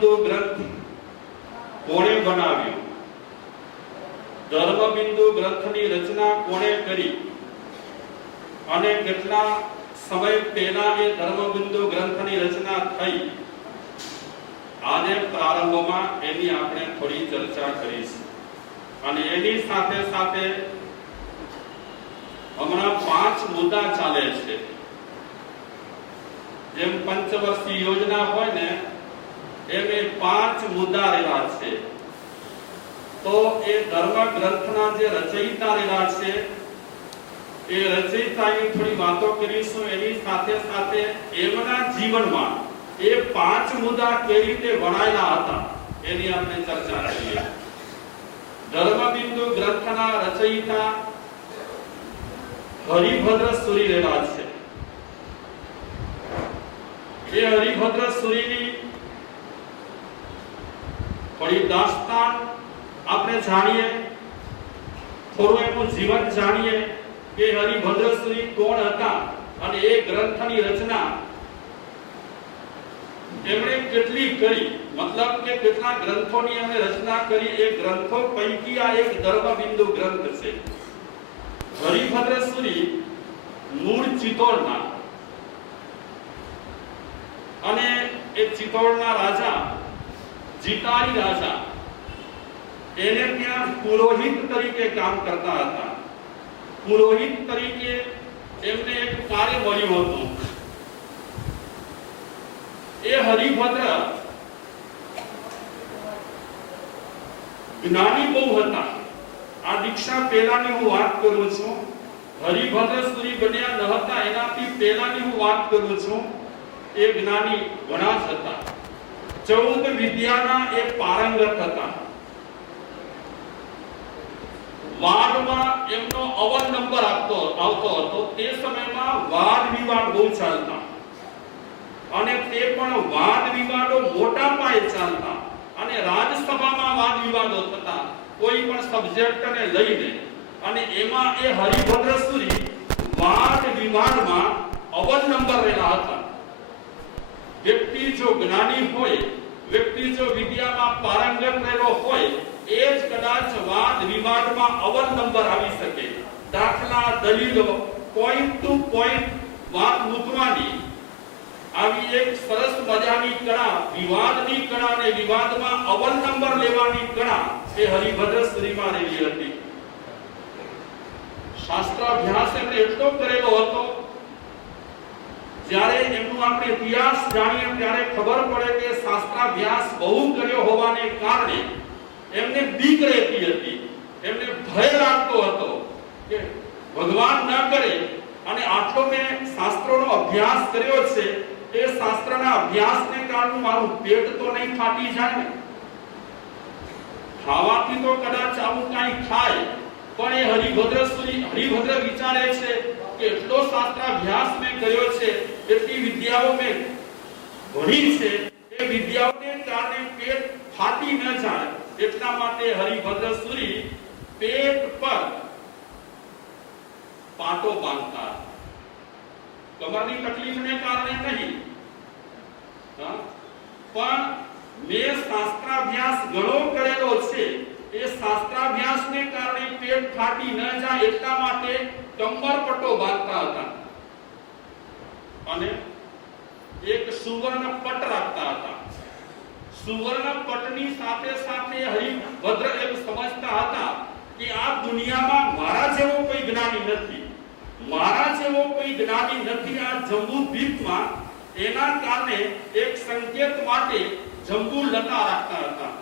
ધર્મબિંદુ ગ્રંથ કોણે બનાવ્યો? ધર્મબિંદુ ગ્રંથની રચના કોણે કરી અને કેટલા સમય પહેલા એ ધર્મબિંદુ ગ્રંથની રચના થઈ? આજે પ્રારંભમાં એની આપણે થોડી ચર્ચા કરીશું અને એની સાથે સાથે હમણાં 5 મુદ્દા ચાલે છે. જેમ પંચવર્ષીય યોજના હોય ને એમ 5 મુદ્દા રહેલા છે. તો એ ધર્મ ગ્રંથના જે રચયિતા રહેલા છે એ રચયિતાની થોડી વાતો કરીશું. એની સાથે સાથે એમના જીવનમાં એ 5 મુદ્દા કેવી રીતે વણાયેલા હતા એની આપણે ચર્ચા કરીએ. ધર્મબિંદુ ગ્રંથના રચયિતા હરિભદ્ર સુરી રહેલા છે. એ હરિભદ્ર સુરીની થોડી દાસ્તાન આપણે જાણીએ, થોડું એનું જીવન જાણીએ કે હરિભદ્ર સુરી કોણ હતા અને એ ગ્રંથની રચના એમણે કેટલી કરી, મતલબ કે કેટલા ગ્રંથોની એમણે રચના કરી. એ ગ્રંથો પૈકી આ એક ધર્મબિંદુ ગ્રંથ છે. હરિભદ્ર સુરી મૂળ ચિત્તોડના અને એ ચિત્તોડના રાજા જીતારી રાજા એને ત્યાં પુરોહિત તરીકે કામ કરતા હતા. પુરોહિત તરીકે એમને એક કાર્ય મળ્યું હતું. એ હરિભદ્ર જ્ઞાની બહુ હતા. આ દીક્ષા પહેલાની હું વાત કરું છું. હરિભદ્ર સુરી બન્યા ન હતા એનાથી પહેલાની હું વાત કરું છું. એ જ્ઞાની ઘણા જ હતા. 14 વિદ્યાના એ પારંગત હતા. વાદમાં એમનો અવલ નંબર આવતો હતો. તે સમયમાં વાદ વિવાદ બહુ ચાલતા અને તે પણ વાદ વિવાદો મોટા પાયે ચાલતા અને રાજસભામાં વાદ વિવાદો થતા કોઈ પણ સબ્જેક્ટને લઈને. અને એમાં એ હરિભદ્ર સુરી વાદ વિવાદમાં અવલ નંબર રહેલા હતા. વ્યક્તિ જો જ્ઞાની હોય, વ્યક્તિ જો વિદ્યામાં પારંગત રહેલો હોય એ જ કદાચ વાદ વિવાદમાં અવલ નંબર આવી શકે. દાખલા, દલીલો, પોઈન્ટ ટુ પોઈન્ટ વાત મૂકવાની આવી એક સરસ મજાની કળા, વિવાદની કળા અને વિવાદમાં અવલ નંબર લેવાની કળા એ હરિભદ્ર સુરીમાં રહેલી હતી. શાસ્ત્રાભ્યાસ એમણે એટલો કરેલો હતો. જ્યારે એમનું આપણે ઇતિહાસ જાણીએ ત્યારે ખબર પડે કે શાસ્ત્રાભ્યાસ બહુ કર્યો હોવાને કારણે એમને બીક રહેતી હતી. એમને ભય લાગતો હતો કે ભગવાન ન કરે અને આટલો મેં શાસ્ત્રોનો અભ્યાસ કર્યો છે, એ શાસ્ત્રના અભ્યાસને કારણે મારું પેટ તો નહીં ફાટી જાય ને. ખાવાથી તો કદાચ આવું કંઈ થાય, પણ એ હરિભદ્ર વિચારે છે કે એટલો શાસ્ત્રાભ્યાસ મેં કર્યો છે, એટલી વિદ્યાઓ મેં ભણી છે, એ વિદ્યાઓને કારણે પેટ ફાટી ન જાય એટલા માટે હરિભદ્ર સુરી પેટ પર પાટો બાંધતા. કમરની તકલીફને કારણે નહીં, પણ મેં શાસ્ત્રાભ્યાસ ઘણો કરેલો છે, એ શાસ્ત્રાભ્યાસને કારણે પેટ ફાટી ન જાય એટલા માટે કમર પટ્ટો બાંધતા હતા અને એક સુવર્ણ પટ રાખતા હતા. સુવર્ણ પટની સાથે સાથે હરિભદ્ર એમ સમજતા હતા કે આ દુનિયામાં મારા જેવો કોઈ જ્ઞાની નથી, મારા જેવો કોઈ જ્ઞાની નથી આ જંબુદ્વીપમાં. એના કારણે એક સંકેત માટે જંબુલતા રાખતા હતા.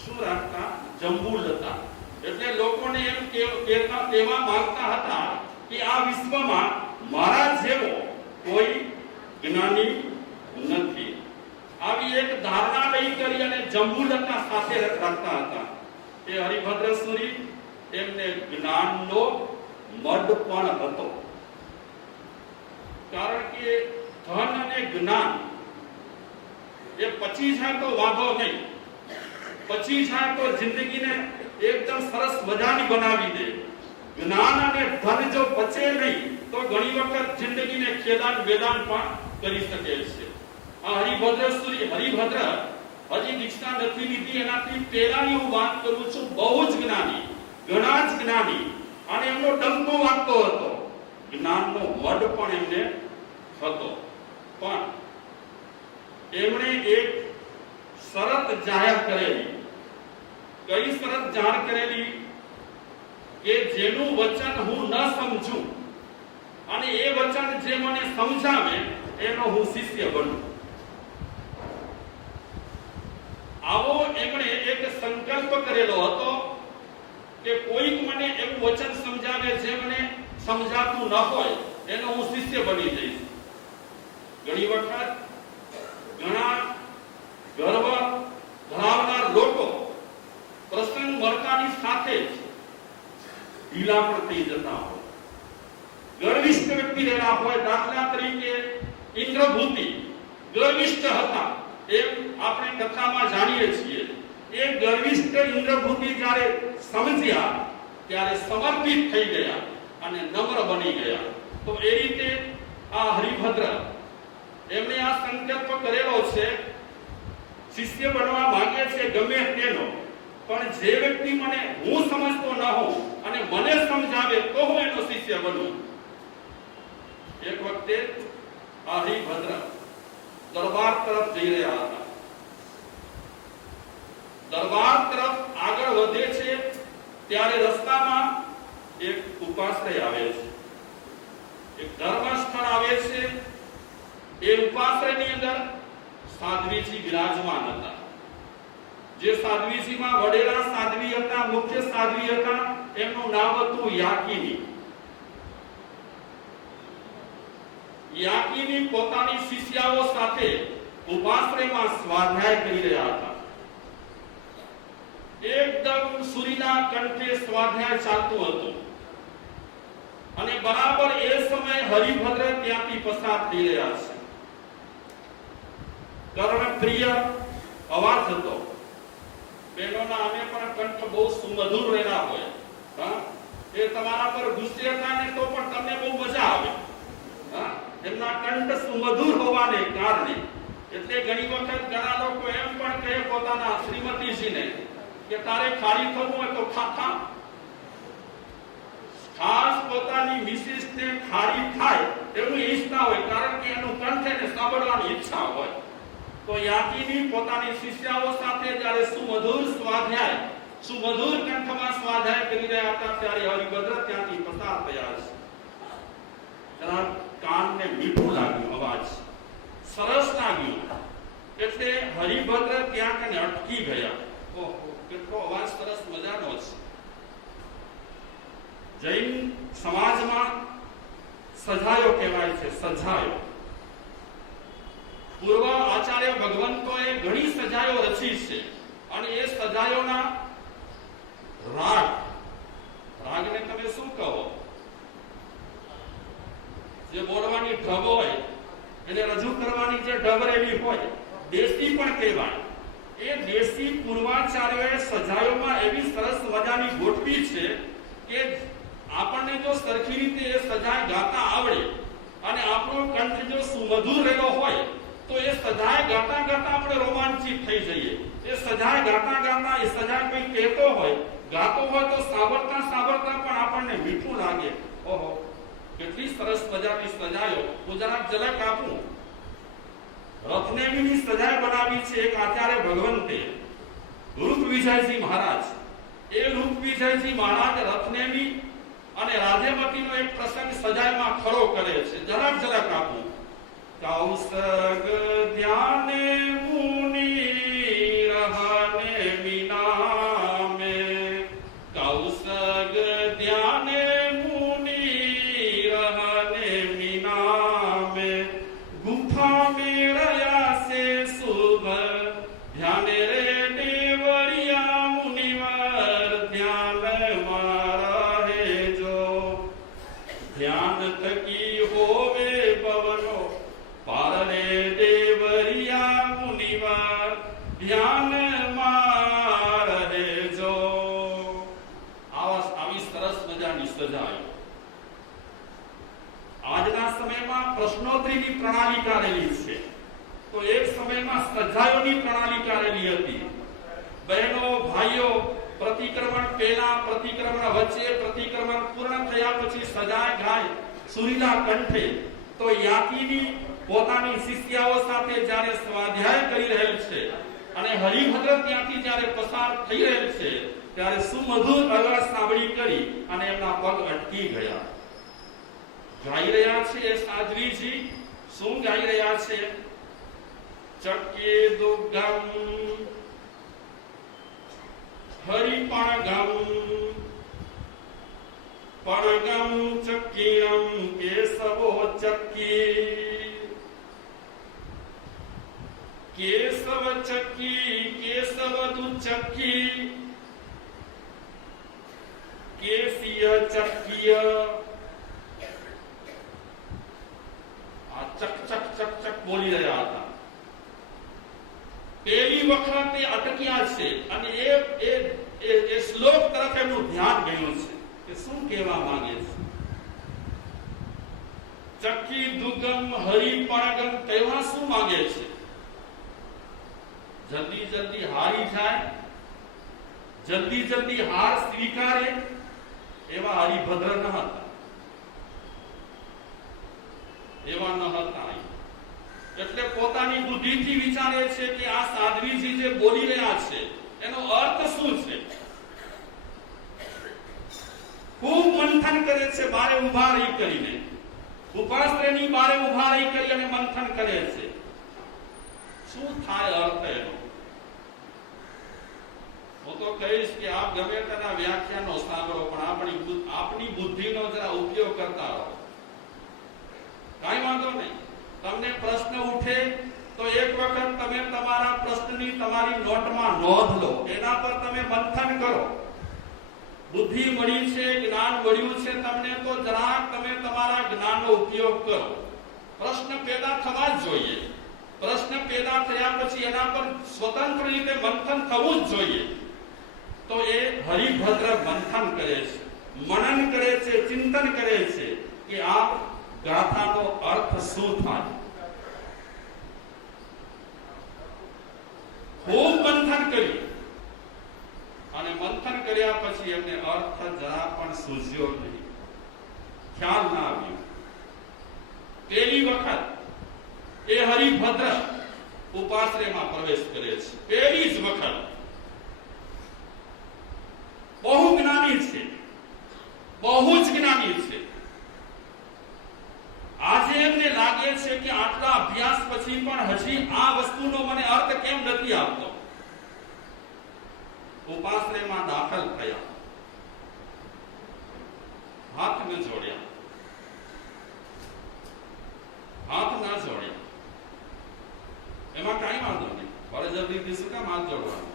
શું રાખતા? જંબુલતા. એટલે લોકોને એમ કહેવા માંગતા હતા કે આ વિશ્વમાં મારા જેવો કોઈ જ્ઞાની નથી. આવી એક ધારણા લઈ કરી અને જંબુલતા સાથે રાખતા હતા. એ હરિભદ્ર સુરી એમને જ્ઞાનનો મદ પણ હતો. કારણ કે ધન અને જ્ઞાન એ પચી જાય તો વાંધો નહીં, પચી જાય તો જિંદગીને એકદમ સરસ મજાની બનાવી દે. જ્ઞાન અને ધન જો પચે નહીં તો ઘણી વખત જિંદગીને ખેદાન વેદાન પણ કરી શકે છે. આ હરિભદ્ર હજી દીક્ષા નથી લીધી, એનાથી પહેલાની હું વાત કરું છું. બહુ જ જ્ઞાની, ઘણા જ જ્ઞાની, અને એમનો ડંકો વાગતો હતો, જ્ઞાનનો વડ પણ એમને હતો. પણ એમણે એક શરત જાહેર કરેલી. કઈ શરત જાહેર કરેલી? કે જેનું વચન હું ન સમજું અને એ વચન જે મને સમજાવે એનો હું શિષ્ય બનું. આવો એમણે એક સંકલ્પ કરેલો હતો કે કોઈક મને એવું વચન સમજાવે જે મને સમજાતું ન હોય એનો હું શિષ્ય બની જઈશ. ઘણી વખત ઘણા ગર્વ ધરાવનાર લોકો પ્રસંગ મળતાની સાથે જ ઢીલા પણ થઈ જતા હોય, ગર્વિષ્ઠ વ્યક્તિ રહેલા હોય. દાખલા તરીકે ઇન્દ્રભૂતિ ગર્વિષ્ઠ હતા એમ આપણે કથામાં જાણીએ છીએ. એ ગર્વિષ્ઠ ઇન્દ્રભૂતિ જ્યારે સમજ્યા ત્યારે સમર્પિત થઈ ગયા અને નમ્ર બની ગયા. તો એ રીતે આ હરિભદ્ર એમણે આ સંકલ્પ કરેલો છે, શિષ્ય બનવા માંગે છે ગમે તેનો, પણ જે વ્યક્તિ મને હું સમજતો ન હોઉં અને મને સમજાવે તો હું એનો શિષ્ય બનું. એક વખતે આ હરિભદ્ર દરબાર તરફ જઈ રહ્યા હતા. દરબાર તરફ આગળ વધે છે ત્યારે રસ્તામાં એક ઉપાશ્રય આવે છે, એક ધર્મસ્થળ આવે છે. એ ઉપાશ્રયની અંદર સાધ્વીજી વિરાજમાન હતા. જે સાધ્વીજીમાં વડેલા સાધ્વી હતા, મુખ્ય સાધ્વી હતા, એમનું નામ હતું યાકિની. યાકિની પોતાની શિષ્યાઓ સાથે ઉપાશ્રયમાં સ્વાધ્યાય કરી રહ્યા હતા. એકદમ સુરીલા કંઠે સ્વાધ્યાય ચાલતું હતું અને બરાબર એ સમયે હરિભદ્ર ત્યાંથી પસાર થઈ રહ્યા છે. કર્ણપ્રિય અવાજ હતો. બહેનોના અમે પણ કંઠ બહુ સુમધુર રહેલા હોય. એ તમારા પર ગુસ્સે થાય ને તો પણ તમને બહુ મજા આવે. એમના કંઠ સુમધુર હોવાને કારણે. એટલે ઘણી વખત ઘણા લોકો એમ પણ કહે પોતાના શ્રીમતીજીને કે તારે ખાલી થવું હોય તો ખા. ખાસ પોતાની મિસિસને ખાલી થાય એવું ઈચ્છતા હોય, કારણ કે એનું કંઠ એને સાંભળવાની ઈચ્છા હોય. તો યાકિની પોતાની શિષ્યાઓ સાથે જ્યારે સુમધુર કંઠમાં સ્વાધ્યાય કરી રહ્યા હતા ત્યારે હરિભદ્ર ત્યાંથી પસાર થયા છે. જરા કાનને મીઠું લાગ્યું, અવાજ સરસ લાગ્યું, એટલે હરિભદ્ર ત્યાં કને અટકી ગયા. ઓહો, કેટલો અવાજ સરસ મજાનો છે. જૈન સમાજમાં સજાયો કહેવાય છે, સજાયો. પૂર્વ આચાર્ય ભગવંતોએ ઘણી સજાયો રચી છે અને એ સજાયોના રાગને તમે શું કહો? જે બોલવાની ઢબ હોય એને રજૂ કરવાની જે ઢબ રહેલી હોય, દેશી પણ કહેવાય. એ દેશી પૂર્વાચાર્યોએ સજાયોમાં એવી સરસ મજાની ગોઠવી છે કે આપણને જો સરખી રીતે એ સજાય ગાતા આવડે અને આપણો કંઠ જો સુમધુર રહેલો હોય તો એ સજાય ગાતા ગાતા આપણે રોમાંચિત થઈ જઈએ. એ સજાય ગાતા ગાતા એ સજાય કોઈ કહેતો હોય, ગાતો હોય તો સાંભળતા સાંભળતા પણ આપણને મીઠું લાગે. ઓહો, કેટલી સરસ મજાની સજાયો. હું જરાક ઝલક આપું. રથનેમીની સજાય બનાવી છે એક આચાર્ય ભગવંતે, રૂપવિજયજી મહારાજ. એ રૂપવિજયજી મહારાજ રથનેમી અને રાધેમતીનો એક પ્રસંગ સજાયમાં ખરો કરે છે. જરાક ઝલક આપું. કૌસગ ધ્યાને મુનિ રહને વિનામે, કૌસગ ધ્યાને મુનિ રહને વિનામે, ગુફા में रया से शुभ ધ્યાને રે દેવરિયા મુનિવર ધ્યાન મારા હે જો, ધ્યાન થકી હોવે પવનો પારને દેવરિયા મુનિવર ધ્યાન માર દેજો. આવી સરસ મજાની સજાય. આજના સમયમાં પ્રશ્નોત્તરીની પ્રણાલિકા રહેલી છે. તો એક સમયમાં સજાયોની પ્રણાલી ચાલેલી હતી. બહેનો ભાઈઓ પ્રતિક્રમણ પહેલા, પ્રતિક્રમણ વચ્ચે, પ્રતિક્રમણ પૂર્ણ થયા પછી સજાય ગાય સુરીલા કંઠે. તો યાતિની પોતાની શિષ્યાઓ સાથે જ્યારે સ્વાધ્યાય કરી રહેલ છે અને હરિભદ્ર ત્યાંથી જ્યારે પસાર થઈ રહેલ છે ત્યારે સુમધુર અવાજ સાંભળી કરી અને એમના પગ અટકી ગયા. ગાઈ રહ્યા છે એ સાધ્વીજી શું ગાઈ રહ્યા છે? ચકે દુર્ગમ હરિપણગમ પણગમ ચક્કિયમ કેશવો ચક્કી કેશવ ચક્કી કેશવદુ ચક્કી કેશિય ચક્કિય. આ ચક ચક ચક ચક બોલી રહ્યા હતા. પહેલી વખત એ અટક્યા છે અને એ શ્લોક તરફ એમનું ધ્યાન ગયું છે કે શું કહેવા માંગે છે. ચક્કી દુગમ હરિપણગમ કહેવા શું માંગે છે? જલ્દી જલ્દી હારી જાય, જલ્દી જલ્દી હાર સ્વીકારે એવા હરિભદ્ર ન હતા, એવા ન હતા. એટલે પોતાની બુદ્ધિથી વિચારે છે કે આ સાધ્વીજી જે બોલી રહ્યા છે એનો અર્થ શું છે. ખૂબ મંથન કરે છે, બારે ઉભા રહી કરીને, ઉપાશ્રયની બારે ઉભા રહી કરી અને મંથન કરે છે. શું થાય અર્થ એનો? હું તો કહીશ કે આપ ગમે તેના વ્યાખ્યાનો સાંભળો પણ આપણી બુદ્ધિનો જરા ઉપયોગ કરતા રહો. કાંઈ વાંધો નહીં. તમને પ્રશ્ન ઉઠે તો એક વખત તમે તમારા પ્રશ્નની તમારી નોટમાં નોંધ લો, એના પર તમે મંથન કરો. બુદ્ધિ મળી છે, જ્ઞાન મળ્યું છે તમને, તો જરાક તમે તમારા જ્ઞાનનો ઉપયોગ કરો. પ્રશ્ન પેદા થવા જ જોઈએ. પ્રશ્ન પેદા થયા પછી એના પર સ્વતંત્ર રીતે મંથન થવું જ જોઈએ. તો એ હરિભદ્ર મંથન કરે છે, મનન કરે છે, ચિંતન કરે છે કે આ ગાથાનો અર્થ શું થાય. ખૂબ મંથન કર્યું અને મંથન કર્યા પછી એમને અર્થ જરા પણ સૂઝ્યો નહીં, ખ્યાલ ના આવ્યો. પહેલી વખત એ હરિભદ્ર ઉપાશ્રયમાં પ્રવેશ કરે છે. પહેલી જ વખત. બહુ જ્ઞાની છે, બહુ જ જ્ઞાની છે. આજે એમને લાગે છે કે આટલા અભ્યાસ પછી પણ હજી આ વસ્તુનો મને અર્થ કેમ નથી આવતો. ઉપાશ્રયમાં દાખલ થયા, હાથ ન જોડ્યા, હાથ ના જોડ્યા. એમાં કઈ વાંધો નહીં, બળજબરીથી શું કામ હાથ જોડવાનું.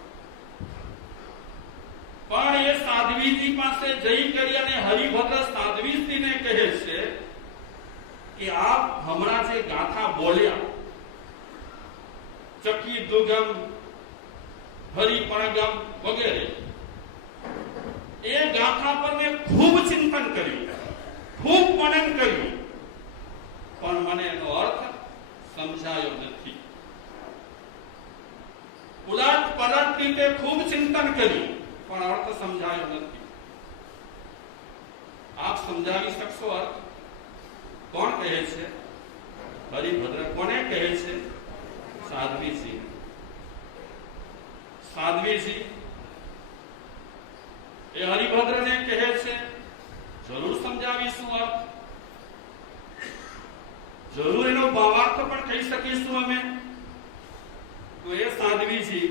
પણ એ સાધ્વીજી પાસે જઈ કરી અને હરિભદ્ર સાધ્વીજીને કહે છે કે આપ હમણાં જે ગાથા બોલ્યા, ચકી દુગમ હરિપણગમ વગેરે, એ ગાથા પર મેં ખૂબ ચિંતન કર્યું, ખૂબ મનન કર્યું, પણ મને એનો અર્થ સમજાયો નથી. ઉલટ પરત રીતે ખૂબ ચિંતન કર્યું પણ અર્થ સમજાયો નથી. આપ સમજાવી શકશો અર્થ? કોણ કહે છે? હરિભદ્ર. કોને કહે છે? સાધ્વીજી. સાધ્વીજી એ હરિભદ્રને કહે છે જરૂર સમજાવીશું અર્થ, જરૂર એનો ભાવાર્થ પણ કહી શકીશું અમે. તો એ સાધ્વીજી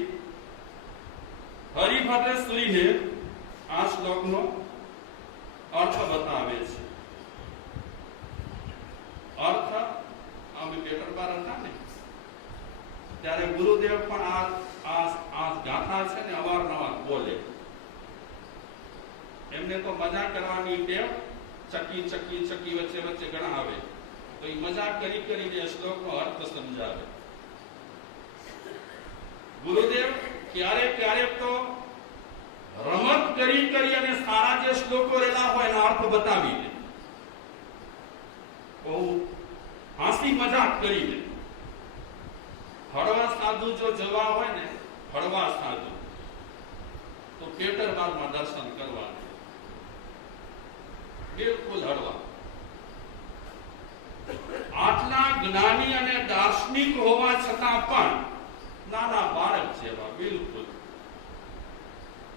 હરિભદ્ર સુરીને આ શ્લોકનો અર્થ બતાવે છે. અર્થ અમે પેપર પર હતા ને ત્યારે ગુરુદેવ પણ આ ગાથા છે ને અવારનવાર બોલે. એમને તો મજાક કરવાની ટેવ, ચકી ચકી ચકી વચ્ચે વચ્ચે ઘણા આવે તો એ મજાક કરી કરીને શ્લોકનો અર્થ સમજાવે. ગુરુદેવ ક્યારેક ક્યારેક તો રમત કરી કરી અને સારા જે શ્લોકો રહેલા હોય એનો અર્થ બતાવી દે, બહુ હાસી મજાક કરીને. હળવા સાધુ જો જવા હોય ને, હળવા સાધુ, તો પેટરમારમાં દર્શન કરવા, બિલકુલ હળવા. આટલા જ્ઞાની અને દાર્શનિક હોવા છતાં પણ નાના બાળક જેવા બિલકુલ.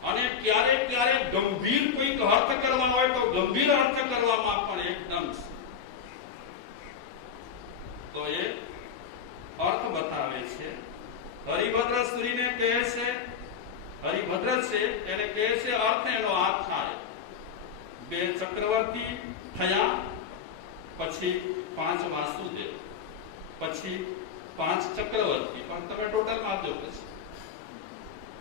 અને ક્યારેક ક્યારેક ગંભીર કોઈક અર્થ કરવા હોય તો ગંભીર અર્થ કરવામાં પણ એકદમ. તો એ અર્થ બતાવે છે. હરિભદ્ર સૂરીને કહે છે, હરિભદ્ર છે એને કહે છે અર્થ એનો આ થાય, બે ચક્રવર્તી થયા, પછી 5 વાસુદેવ, પછી 5 ચક્રવર્તી. પણ તમે ટોટલ માં જો, પછી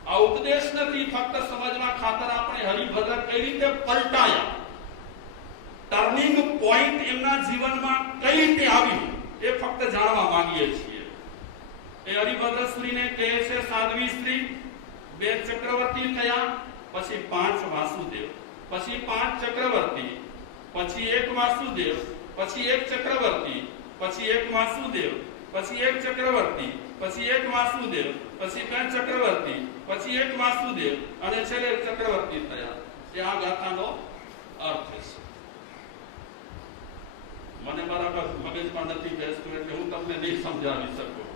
આ ઉપદેશ નથી, ફક્ત સમજવા ખાતર આપણે હરિભદ્ર કઈ રીતે પલટાયા, ટર્નિંગ પોઈન્ટ એમના જીવનમાં કઈ રીતે આવ્યું એ ફક્ત જાણવા માંગીએ છીએ. એ હરિભદ્ર સૂરીને કહે છે સાધ્વી સ્ત્રી, 2 ચક્રવર્તી થયા, પછી 5 વાસુદેવ, પછી 5 ચક્રવર્તી, પછી 1 વાસુદેવ, પછી 1 ચક્રવર્તી, પછી 1 વાસુદેવ, પછી 1 ચક્રવર્તી, પછી 1 વાસુદેવ, પછી 2 ચક્રવર્તી, પછી 1 વાસુદેવ અને છેલ્લે ચક્રવર્તી થયા. એ આ ગાથાનો અર્થ છે. મને બરાબર મગજમાં નથી બેસતું એટલે હું તમને નહીં સમજાવી શકું.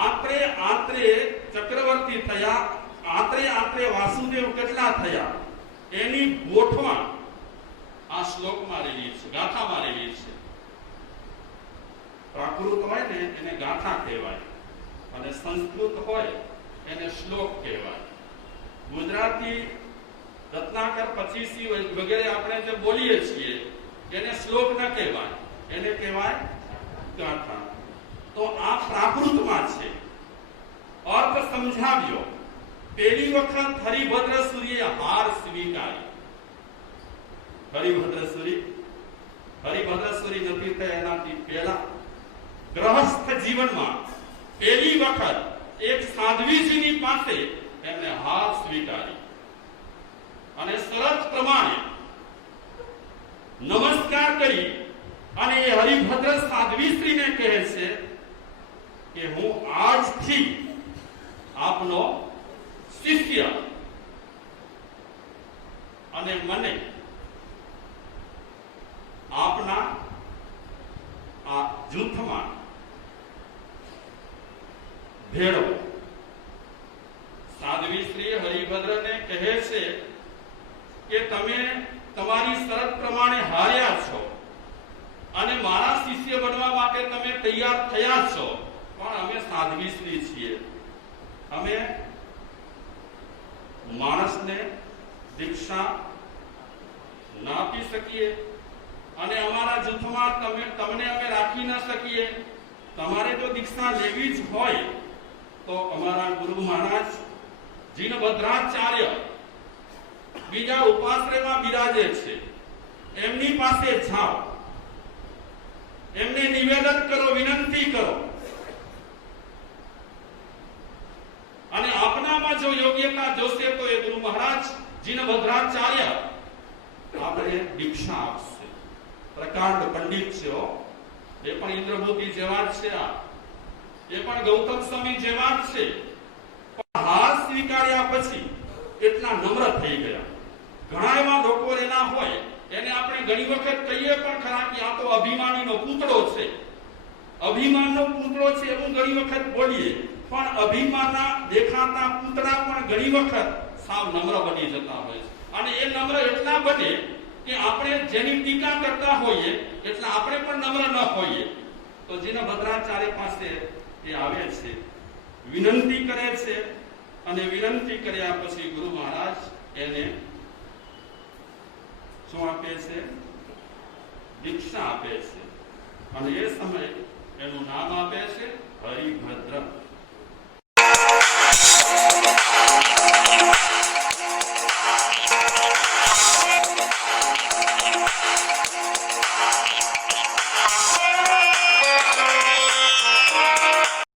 આત્રે આત્રે ચક્રવર્તી થયા, આત્રે આત્રે વાસુદેવ કેટલા થયા એની ગોઠવણ આ શ્લોકમાં રહેલી છે, ગાથામાં રહેલી છે. પ્રાકૃત હોય ને એને ગાથા કહેવાય અને સંસ્કૃત હોય એને શ્લોક કહેવાય. ગુજરાતી રત્નાકર 25 વગેરે આપણે જે બોલીએ છીએ એને શ્લોક ન કહેવાય, એને કહેવાય ગાથા. તો આ પ્રાકૃતમાં છે. અર્થ સમજાવ્યો. પહેલી વખત હરિભદ્ર સૂરીએ હાર સ્વીકારી. હરિભદ્ર સૂરી નથી થયા એનાથી પહેલા ગ્રહસ્થ જીવનમાં પહેલી વખત એક સાધ્વીજીની પાસે એમને હાર સ્વીકારી અને શરત પ્રમાણે નમસ્કાર કરી અને એ હરિભદ્ર સાધ્વી સ્ત્રીને કહે છે કે હું આજથી આપનો શિષ્ય અને મને આપના આ જૂથમાં ભેળવો. સાધ્વી સ્ત્રી હરિભદ્રને કહે છે કે તમે તમારી શરત પ્રમાણે હાર્યા છો અને મારા શિષ્ય બનવા માટે તમે તૈયાર થયા છો, પણ અમે સાધ્વી સ્ત્રી છીએ, અમે માણસને દીક્ષા ના આપી શકીએ અને અમારા જૂથમાં તમને અમે રાખી ન શકીએ. તમારે જો દીક્ષા લેવી જ હોય તો અમારા ગુરુ મહારાજ જીનભદ્રાચાર્ય બીજા ઉપાશ્રયમાં બિરાજે છે, એમની પાસે જાઓ, એમને નિવેદન કરો, વિનંતી કરો અને આપનામાં જો યોગ્યતા જોશે તો એ ગુરુ મહારાજ જીનભદ્રાચાર્ય આપણે દીક્ષા આપશે. પ્રકાંડ પંડિત છે, એ પણ ઇન્દ્રભૂતિ જેવા જ છે, એ પણ ગૌતમ સ્વામી જેવા જ છે. પણ હાર સ્વીકાર્યા પછી એટલા નમ્ર થઈ ગયા. ઘણા એવા લોકો એના હોય એને આપણે ઘણી વખત કહીએ પણ ખરા કે આ તો અભિમાનીનો પૂતળો છે, અભિમાનનો પૂતળો છે એવું ઘણી વખત બોલીએ, પણ અભિમાનના દેખાતા પૂતળા પણ ઘણી વખત સાવ નમ્ર બની જતા હોય છે. અને એ નમ્ર એટલા બને કે આપણે જેની ટીકા કરતા હોઈએ એટલા આપણે પણ નમ્ર ન હોઈએ. તો જીનભદ્રાચાર્ય પાસે એ આવે છે, વિનંતી કરે છે અને વિનંતી કર્યા પછી ગુરુ મહારાજ એને શું આપે છે? દીક્ષા આપે છે અને એ સમયે એનું નામ આપે છે હરિભદ્ર.